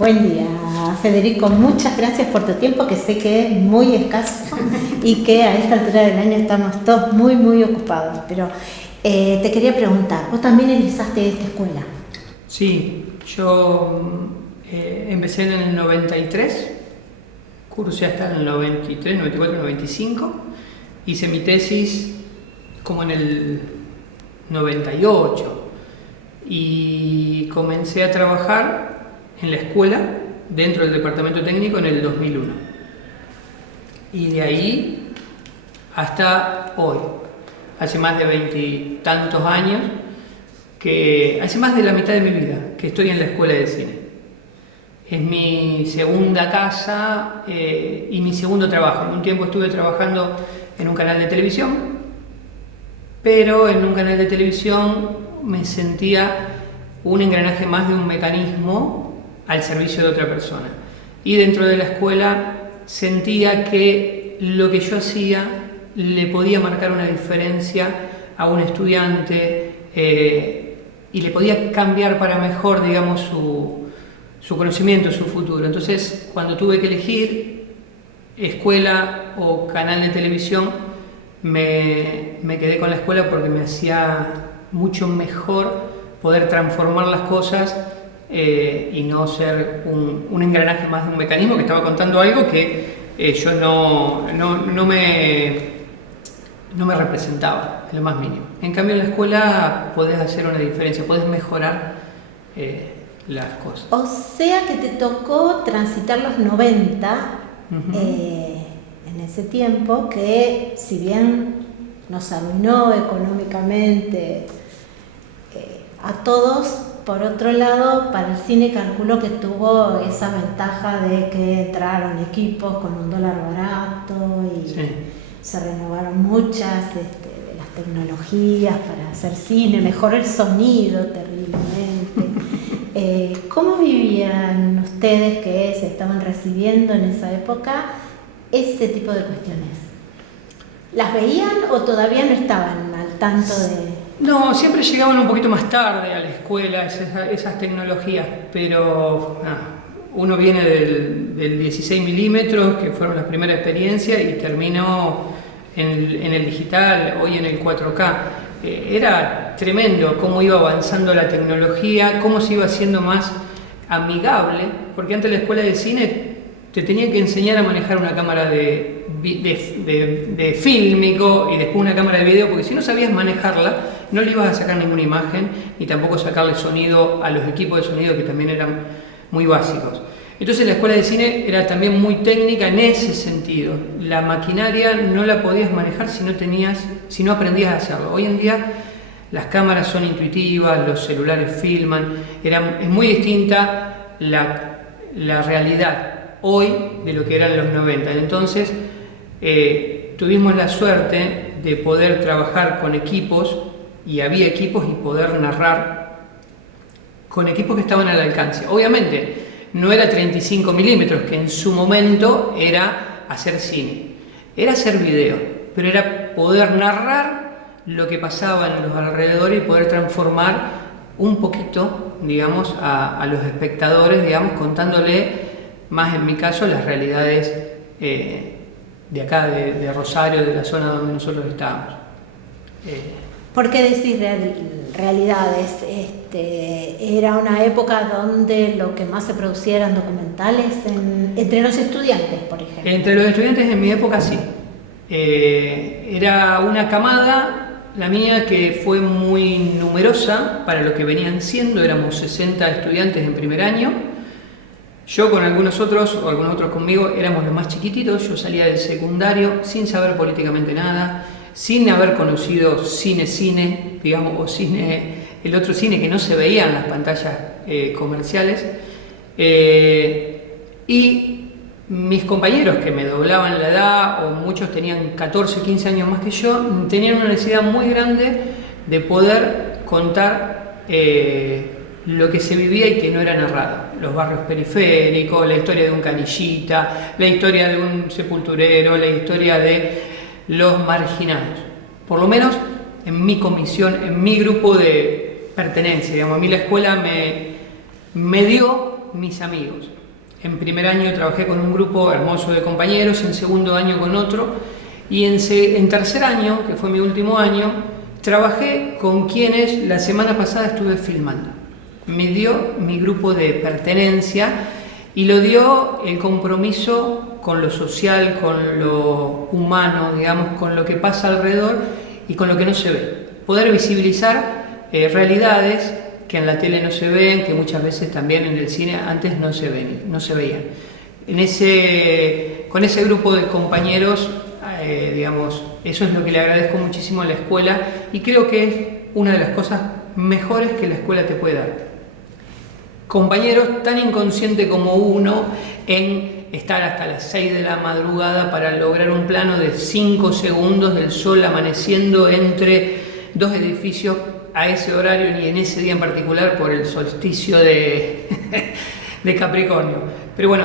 Buen día, Federico. Muchas gracias por tu tiempo, que sé que es muy escaso y que a esta altura del año estamos todos muy ocupados. Pero te quería preguntar, ¿vos también egresaste de esta escuela? Sí, yo empecé en el 93, cursé hasta el 93, 94, 95, hice mi tesis como en el 98 y comencé a trabajar en la escuela dentro del departamento técnico en el 2001 y de ahí hasta hoy, hace más de 20 y tantos años, que hace más de la mitad de mi vida que estoy en la escuela de cine. Es mi segunda casa y mi segundo trabajo. En un tiempo estuve trabajando en un canal de televisión, pero en un canal de televisión me sentía un engranaje más de un mecanismo al servicio de otra persona. Y dentro de la escuela sentía que lo que yo hacía le podía marcar una diferencia a un estudiante y le podía cambiar para mejor, digamos, su conocimiento, su futuro. Entonces, cuando tuve que elegir escuela o canal de televisión, me quedé con la escuela porque me hacía mucho mejor poder transformar las cosas y no ser un engranaje más de un mecanismo que estaba contando algo que yo no me representaba en lo más mínimo. En cambio, en la escuela podés hacer una diferencia, podés mejorar las cosas. O sea que te tocó transitar los 90 en ese tiempo, que si bien nos arruinó económicamente a todos, por otro lado, para el cine calculo que tuvo esa ventaja de que entraron equipos con un dólar barato y sí, se renovaron muchas de las tecnologías para hacer cine, mejoró el sonido terriblemente. ¿Cómo vivían ustedes que se estaban recibiendo en esa época ese tipo de cuestiones? ¿Las veían o todavía no estaban al tanto de...? No, siempre llegaban un poquito más tarde a la escuela esas tecnologías, pero uno viene del 16 milímetros, que fueron las primeras experiencias, y terminó en el digital, hoy en el 4K. Era tremendo cómo iba avanzando la tecnología, cómo se iba haciendo más amigable, porque antes la escuela de cine te tenían que enseñar a manejar una cámara de fílmico y después una cámara de video, porque si no sabías manejarla, no le ibas a sacar ninguna imagen, ni tampoco sacarle sonido a los equipos de sonido, que también eran muy básicos. Entonces la escuela de cine era también muy técnica en ese sentido. La maquinaria no la podías manejar si no aprendías a hacerlo. Hoy en día las cámaras son intuitivas, los celulares filman, es muy distinta la realidad hoy de lo que eran los 90. Entonces tuvimos la suerte de poder trabajar con equipos, y había equipos, y poder narrar con equipos que estaban al alcance. Obviamente no era 35 milímetros, que en su momento era hacer cine, era hacer video, pero era poder narrar lo que pasaba en los alrededores y poder transformar un poquito, digamos, a los espectadores, digamos, contándole más, en mi caso, las realidades de acá, de Rosario, de la zona donde nosotros estábamos. ¿Por qué decir realidades? Era una época donde lo que más se producía eran documentales entre los estudiantes, por ejemplo. Entre los estudiantes en mi época sí. Era una camada, la mía, que fue muy numerosa para lo que venían siendo. Éramos 60 estudiantes en primer año. Yo con algunos otros, o algunos otros conmigo, éramos los más chiquititos. Yo salía del secundario sin saber políticamente nada, sin haber conocido cine, digamos, o el otro cine que no se veía en las pantallas comerciales. Y mis compañeros, que me doblaban la edad, o muchos tenían 14, 15 años más que yo, tenían una necesidad muy grande de poder contar lo que se vivía y que no era narrado. Los barrios periféricos, la historia de un canillita, la historia de un sepulturero, la historia de los marginados. Por lo menos en mi comisión, en mi grupo de pertenencia, digamos. A mí la escuela me dio mis amigos. En primer año trabajé con un grupo hermoso de compañeros, en segundo año con otro, y en tercer año, que fue mi último año, trabajé con quienes la semana pasada estuve filmando. Me dio mi grupo de pertenencia y lo dio el compromiso con lo social, con lo humano, digamos, con lo que pasa alrededor y con lo que no se ve. Poder visibilizar realidades que en la tele no se ven, que muchas veces también en el cine antes no se veían. Con ese grupo de compañeros, digamos, eso es lo que le agradezco muchísimo a la escuela y creo que es una de las cosas mejores que la escuela te puede dar. Compañeros tan inconscientes como uno en estar hasta las 6 de la madrugada para lograr un plano de 5 segundos del sol amaneciendo entre dos edificios a ese horario y en ese día en particular por el solsticio de Capricornio. Pero bueno,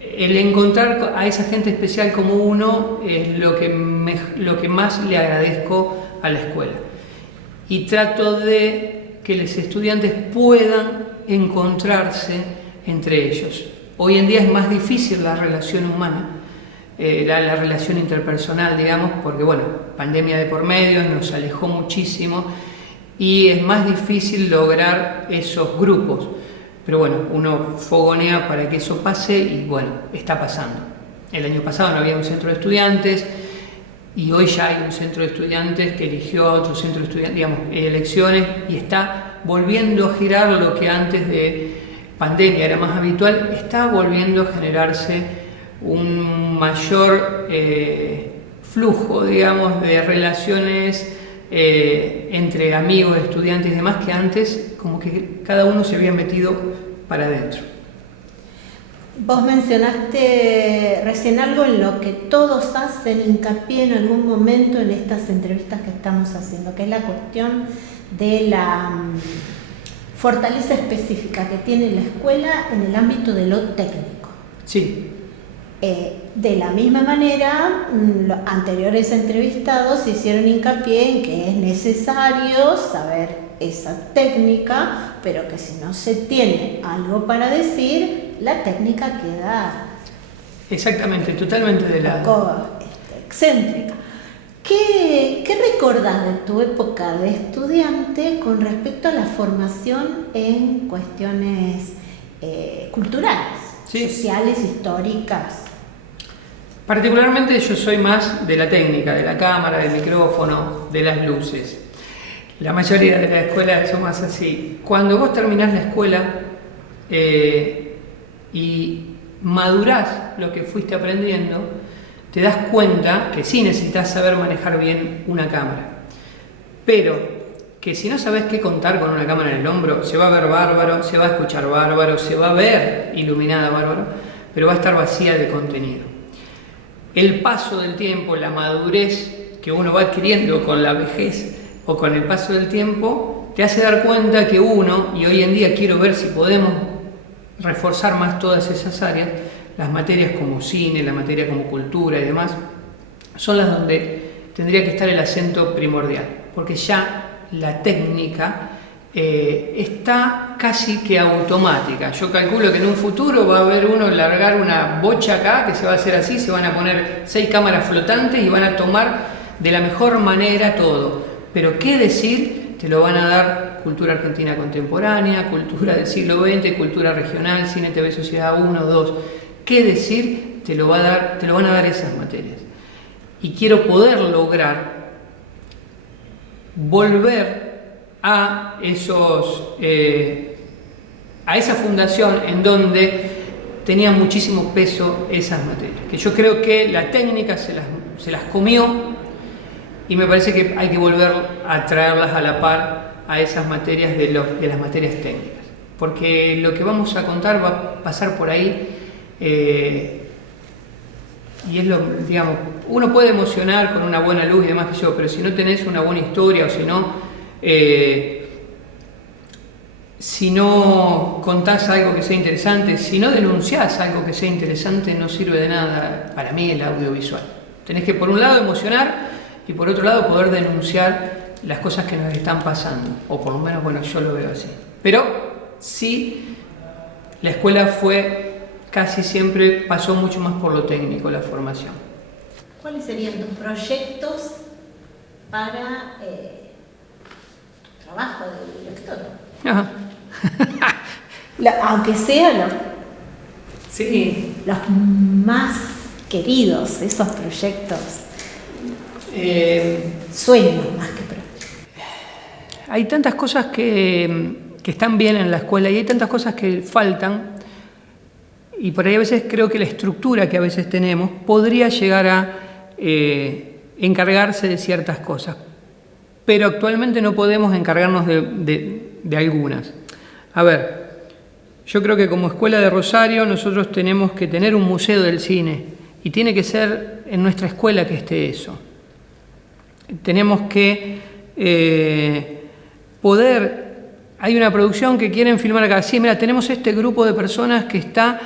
el encontrar a esa gente especial como uno es lo que más le agradezco a la escuela. Y trato de que los estudiantes puedan encontrarse entre ellos. Hoy en día es más difícil la relación humana, la relación interpersonal, digamos, porque bueno, pandemia de por medio nos alejó muchísimo y es más difícil lograr esos grupos. Pero bueno, uno fogonea para que eso pase y bueno, está pasando. El año pasado no había un centro de estudiantes y hoy ya hay un centro de estudiantes que eligió a otro centro de estudiantes, digamos, elecciones, y está volviendo a girar lo que antes de pandemia era más habitual, está volviendo a generarse un mayor flujo, digamos, de relaciones entre amigos, estudiantes y demás, que antes como que cada uno se había metido para adentro. Vos mencionaste recién algo en lo que todos hacen hincapié en algún momento en estas entrevistas que estamos haciendo, que es la cuestión de la fortaleza específica que tiene la escuela en el ámbito de lo técnico. Sí. De la misma manera, los anteriores entrevistados hicieron hincapié en que es necesario saber esa técnica, pero que si no se tiene algo para decir, la técnica queda exactamente, totalmente de lado. Un poco excéntrica. ¿Qué recordás de tu época de estudiante con respecto a la formación en cuestiones culturales, sí, sociales, históricas? Particularmente yo soy más de la técnica, de la cámara, del micrófono, de las luces. La mayoría de la escuela son más así. Cuando vos terminás la escuela y madurás lo que fuiste aprendiendo, te das cuenta que sí necesitas saber manejar bien una cámara, pero que si no sabes qué contar con una cámara en el hombro, se va a ver bárbaro, se va a escuchar bárbaro, se va a ver iluminada bárbaro, pero va a estar vacía de contenido. El paso del tiempo, la madurez que uno va adquiriendo con la vejez o con el paso del tiempo, te hace dar cuenta que uno, y hoy en día quiero ver si podemos reforzar más todas esas áreas, las materias como cine, la materia como cultura y demás, son las donde tendría que estar el acento primordial, porque ya la técnica está casi que automática. Yo calculo que en un futuro va a haber uno largar una bocha acá, que se va a hacer así, se van a poner 6 cámaras flotantes y van a tomar de la mejor manera todo. Pero qué decir, te lo van a dar cultura argentina contemporánea, cultura del siglo XX, cultura regional, cine, TV, sociedad 1, 2. ¿Qué decir? Te lo van a dar esas materias. Y quiero poder lograr volver a esa fundación en donde tenía muchísimo peso esas materias. Que yo creo que la técnica se las comió y me parece que hay que volver a traerlas a la par a esas materias de las materias técnicas. Porque lo que vamos a contar va a pasar por ahí. Y es digamos, uno puede emocionar con una buena luz y demás que yo, pero si no tenés una buena historia o si no contás algo que sea interesante, si no denunciás algo que sea interesante, no sirve de nada para mí el audiovisual. Tenés que por un lado emocionar y por otro lado poder denunciar las cosas que nos están pasando, o por lo menos, bueno, yo lo veo así. Pero sí, la escuela casi siempre pasó mucho más por lo técnico, la formación. ¿Cuáles serían tus proyectos para trabajo de director? Ajá. Aunque sean Sí. los más queridos, esos proyectos. Sueños más que proyectos. Hay tantas cosas que están bien en la escuela y hay tantas cosas que faltan, y por ahí a veces creo que la estructura que a veces tenemos podría llegar a encargarse de ciertas cosas, pero actualmente no podemos encargarnos de algunas. A ver, yo creo que como Escuela de Rosario nosotros tenemos que tener un museo del cine y tiene que ser en nuestra escuela que esté eso. Tenemos que hay una producción que quieren filmar acá. Sí, mira, tenemos este grupo de personas que está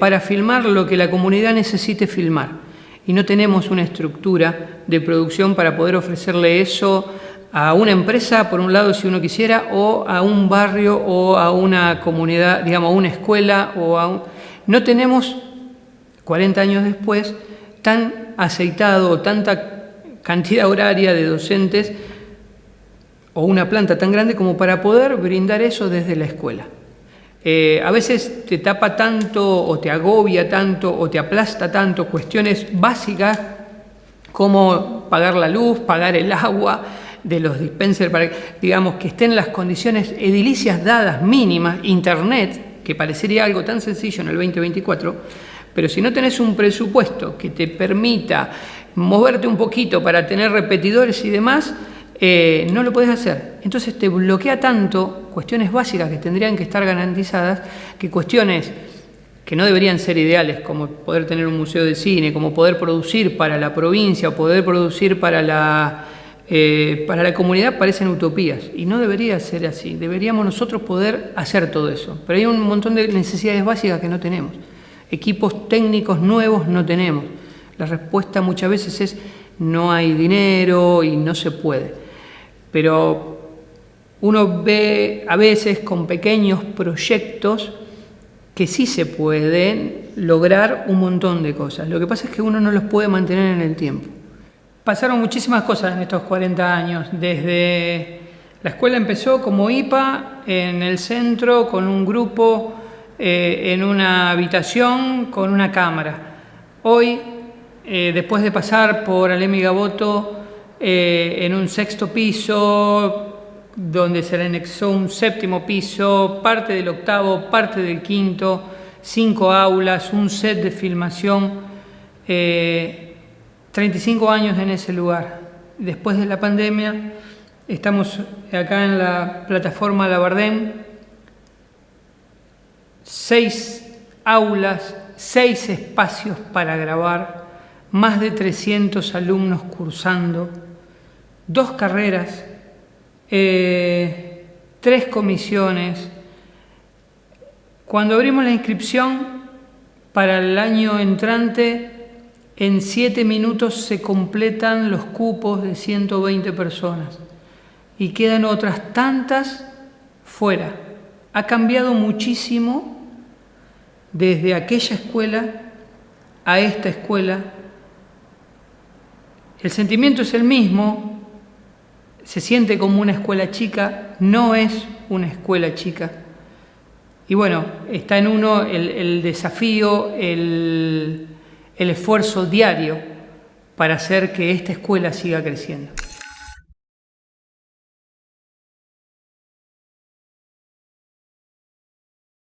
para filmar lo que la comunidad necesite filmar. Y no tenemos una estructura de producción para poder ofrecerle eso a una empresa, por un lado, si uno quisiera, o a un barrio, o a una comunidad, digamos, a una escuela, No tenemos, 40 años después, tan aceitado o tanta cantidad horaria de docentes o una planta tan grande como para poder brindar eso desde la escuela. A veces te tapa tanto o te agobia tanto o te aplasta tanto cuestiones básicas como pagar la luz, pagar el agua de los dispensers para que estén las condiciones edilicias dadas mínimas, internet, que parecería algo tan sencillo en el 2024, pero si no tenés un presupuesto que te permita moverte un poquito para tener repetidores y demás, no lo podés hacer. Entonces te bloquea tanto cuestiones básicas que tendrían que estar garantizadas, que cuestiones que no deberían ser ideales, como poder tener un museo de cine, como poder producir para la provincia o poder producir para la comunidad, parecen utopías. Y no debería ser así. Deberíamos nosotros poder hacer todo eso. Pero hay un montón de necesidades básicas que no tenemos. Equipos técnicos nuevos no tenemos. La respuesta muchas veces es no hay dinero y no se puede. Pero uno ve a veces con pequeños proyectos que sí se pueden lograr un montón de cosas. Lo que pasa es que uno no los puede mantener en el tiempo. Pasaron muchísimas cosas en estos 40 años. Desde la escuela empezó como IPA en el centro con un grupo en una habitación con una cámara. Hoy, después de pasar por Alem y Gaboto, en un 6º piso, donde se le anexó un 7º piso, parte del 8º, parte del 5º, 5 aulas, un set de filmación, 35 años en ese lugar. Después de la pandemia, estamos acá en la plataforma Labardén, 6 aulas, 6 espacios para grabar, más de 300 alumnos cursando, 2 carreras, 3 comisiones. Cuando abrimos la inscripción para el año entrante, en 7 minutos se completan los cupos de 120 personas y quedan otras tantas fuera. Ha cambiado muchísimo desde aquella escuela a esta escuela. El sentimiento es el mismo, se siente como una escuela chica, no es una escuela chica. Y bueno, está en uno el desafío, el esfuerzo diario para hacer que esta escuela siga creciendo.